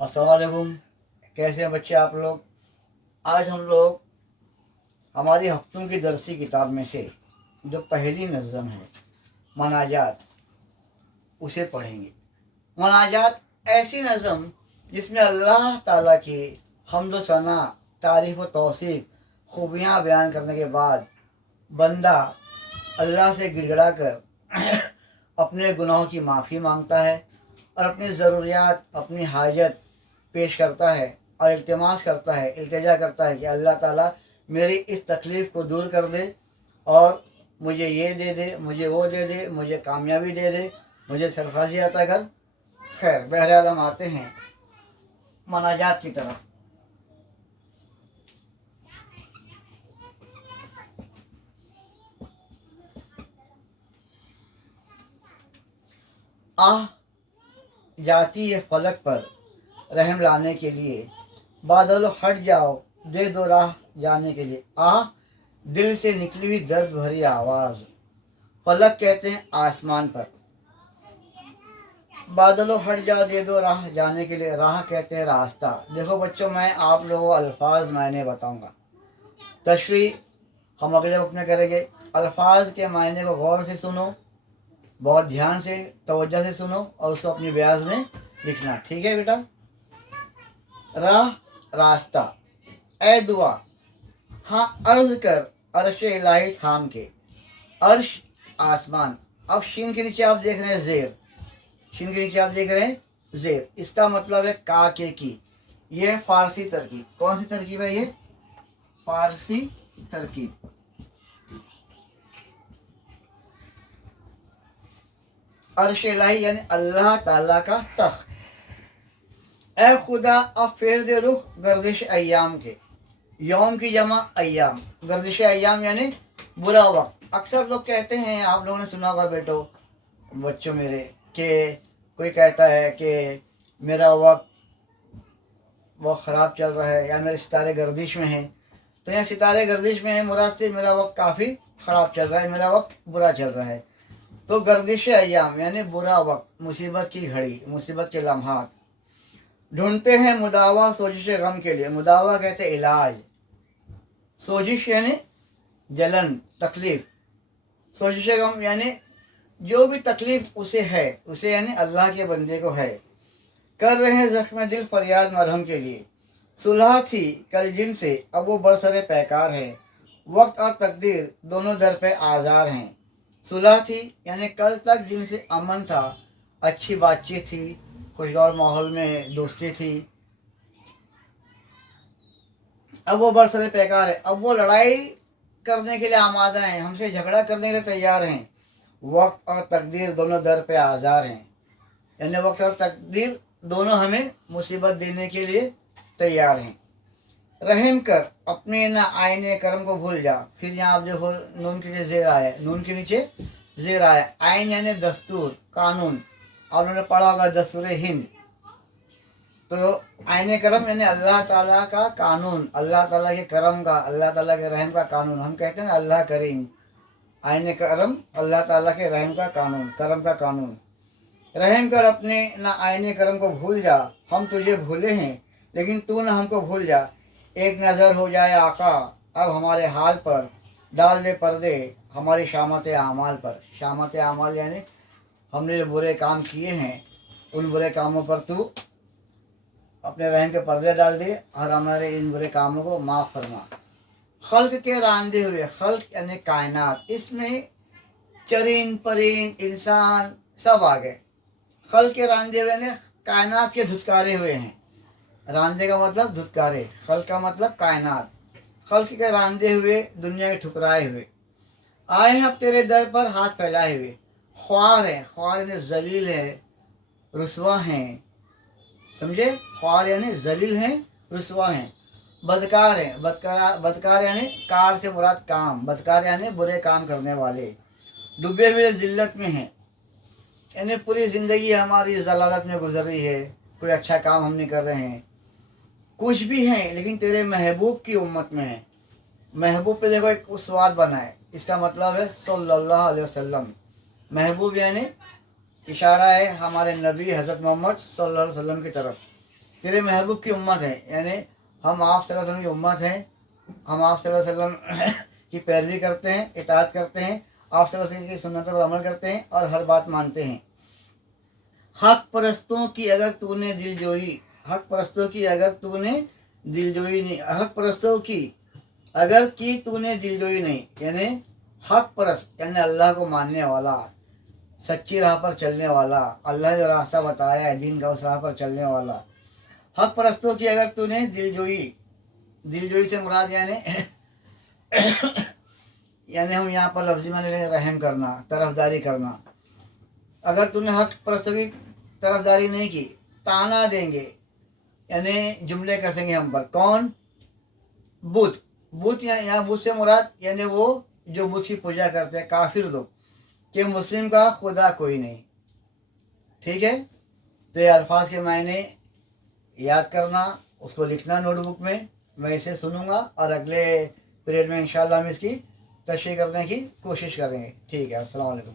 अस्सलाम वालेकुम। कैसे हैं बच्चे आप लोग? आज हम लोग हमारी हफ्तों की दरसी किताब में से जो पहली नज़म है मनाजात, उसे पढ़ेंगे। मनाजात ऐसी नज़म जिसमें अल्लाह ताला की हम्द व सना, तारीफ़ व तौसीफ़, खूबियाँ बयान करने के बाद बंदा अल्लाह से गिड़गिड़ा कर अपने गुनाहों की माफ़ी मांगता है और अपनी ज़रूरियात, अपनी हाजत पेश करता है और इल्तिमास करता है, इल्तिजा करता है कि अल्लाह ताला मेरी इस तकलीफ़ को दूर कर दे और मुझे ये दे दे, मुझे वो दे दे, मुझे कामयाबी दे दे, मुझे सरफराजी अता कर। खैर, बहरहाल हम आते हैं मनाजात की तरफ। आह जाती है फलक पर रहम लाने के लिए, बादलों हट जाओ दे दो राह जाने के लिए। आह दिल से निकली हुई दर्द भरी आवाज़। फलक कहते हैं आसमान पर, बादलों हट जाओ दे दो राह जाने के लिए, राह कहते हैं रास्ता। देखो बच्चों, मैं आप लोगों को अल्फाज मायने बताऊंगा, तशरीह हम अगले वक्त में करेंगे। अल्फाज के मायने को गौर से सुनो, बहुत ध्यान से, तवज्जो से सुनो और उसको अपनी ब्याज में लिखना, ठीक है बेटा? राह रास्ता, ए दुआ हाँ अर्ज कर अर्श इलाही थाम के। अर्श आसमान। अब शीन के नीचे आप देख रहे हैं जेर, शीन के नीचे आप देख रहे हैं जेर, इसका मतलब है का के की। यह फारसी तरकीब। कौन सी तरकीब है ये? फारसी तरकीब। अर्श इलाही यानी अल्लाह ताला का तख्त। ए खुदा अब फेर दे रुख गर्दिश अय्याम के। यौम की जमा अय्याम, गर्दिश अय्याम यानी बुरा वक्त। अक्सर लोग कहते हैं, आप लोगों ने सुना होगा बेटो, बच्चों मेरे, कि कोई कहता है कि मेरा वक्त बहुत ख़राब चल रहा है या मेरे सितारे गर्दिश में हैं। तो यहाँ सितारे गर्दिश में है मुराद से मेरा वक्त काफ़ी ख़राब चल रहा है, मेरा वक्त बुरा चल रहा है। तो गर्दिश अय्याम यानी बुरा वक्त, मुसीबत की घड़ी, मुसीबत के लम्हात। ढूंढते हैं मुदावा सोजिश गम के लिए। मुदावा कहते हैं इलाज, सोजिश यानी जलन, तकलीफ, सोजिश गम यानी जो भी तकलीफ उसे है, उसे यानी अल्लाह के बंदे को है। कर रहे हैं जख्म दिल फरियाद मरहम के लिए। सुलह थी कल जिन से अब वो बरसरे पैकार है। वक्त और तकदीर दोनों दर पे आज़ार हैं। सुलह थी यानी कल तक जिनसे अमन था, अच्छी बातचीत थी, खुशगवार माहौल में दोस्ती थी। अब वो बरसरे पैकार है, अब वो लड़ाई करने के लिए आमादा हैं, हमसे झगड़ा करने के लिए तैयार हैं। वक्त और तकदीर दोनों दर पे आज़ार हैं, यानी वक्त और तकदीर दोनों हमें मुसीबत देने के लिए तैयार हैं। रहम कर अपने ना आईने कर्म को भूल जा। फिर यहाँ आप देखो नून के नीचे जेर आया, नून के नीचे जेर आया। आइन यानी दस्तूर, कानून। और उन्होंने पढ़ा होगा दस्तूर हिंद। तो आईने करम यानी अल्लाह ताला का कानून, अल्लाह ताला के करम का, अल्लाह ताला के रहम का कानून। हम कहते हैं अल्लाह करीम, आईने करम अल्लाह ताला के रहम का कानून, करम का कानून। रहम कर अपने ना आईने करम को भूल जा। हम तुझे भूले हैं लेकिन तू ना हमको भूल जा। एक नज़र हो जाए आका अब हमारे हाल पर, डाल दे पर्दे हमारी शामत आमाल पर। शामत आमाल यानी हमने जो बुरे काम किए हैं उन बुरे कामों पर तू अपने रहम के पर्दे डाल दे और हमारे इन बुरे कामों को माफ़ फरमा। खल्क के रांदे हुए, खल्क यानी कायनात, इसमें चरिन परिन इंसान सब आ गए। खल्क के रांदे हुए ने कायनात के धुतकारे हुए हैं। रांदे का मतलब धुतकारे, खल्क का मतलब कायनात। खल्क के रांदे हुए, दुनिया के ठुकराए हुए आए हैं अब तेरे दर पर हाथ फैलाए हुए। ख्वार है, ख्वार यानी जलील है, रुसवा हैं, समझे? ख्वार यानी जलील हैं, रुसवा हैं। बदकार है, बदकार यानी कार से मुराद काम, बदकार यानी बुरे काम करने वाले। डूबे हुए जिल्लत में हैं, यानी पूरी ज़िंदगी हमारी जलालत में गुजर रही है, कोई अच्छा काम हम नहीं कर रहे हैं। कुछ भी हैं लेकिन तेरे महबूब की उम्मत में है। महबूब पे देखो एक उसवाद बना है, इसका मतलब है सल्लल्लाहु अलैहि वसल्लम। महबूब यानी इशारा है हमारे नबी हज़रत मोहम्मद सल्लल्लाहु अलैहि वसल्लम की तरफ। तेरे महबूब की उम्मत है, यानी हम आप सल्लल्लाहु अलैहि वसल्लम की उम्मत हैं, हम आप सल्लल्लाहु अलैहि वसल्लम की पैरवी करते हैं, इताअत करते हैं, आप सल्लल्लाहु अलैहि वसल्लम की सुन्नतों पर अमल करते हैं और हर बात मानते हैं। हक परस्तों की अगर तूने दिलजोई, हक परस्तों की अगर तूने दिलजोई नहीं, हक परस्तों की अगर की तूने दिलजोई नहीं, यानी हक परस्त यानी अल्लाह को मानने वाला, सच्ची राह पर चलने वाला, अल्लाह जो रास्ता बताया है दीन का उस राह पर चलने वाला, हक परस्तों की अगर तूने दिलजोई, दिलजोई से मुराद यानी यानी हम यहाँ पर लफ्ज़ी माने लेंगे रहम करना, तरफदारी करना। अगर तूने हक परस्तों की तरफदारी नहीं की, ताना देंगे, यानी जुमले कसेंगे हम पर। कौन? बुत। बुत यहाँ बुत से मुराद यानी वो जो बुत की पूजा करते हैं काफिर लोग, कि मुस्लिम का खुदा कोई नहीं। ठीक है, तो ये अल्फाज के मायने याद करना, उसको लिखना नोटबुक में, मैं इसे सुनूंगा और अगले पीरियड में इंशाल्लाह हम इसकी तशरीह करने की कोशिश करेंगे। ठीक है, अस्सलाम वालेकुम।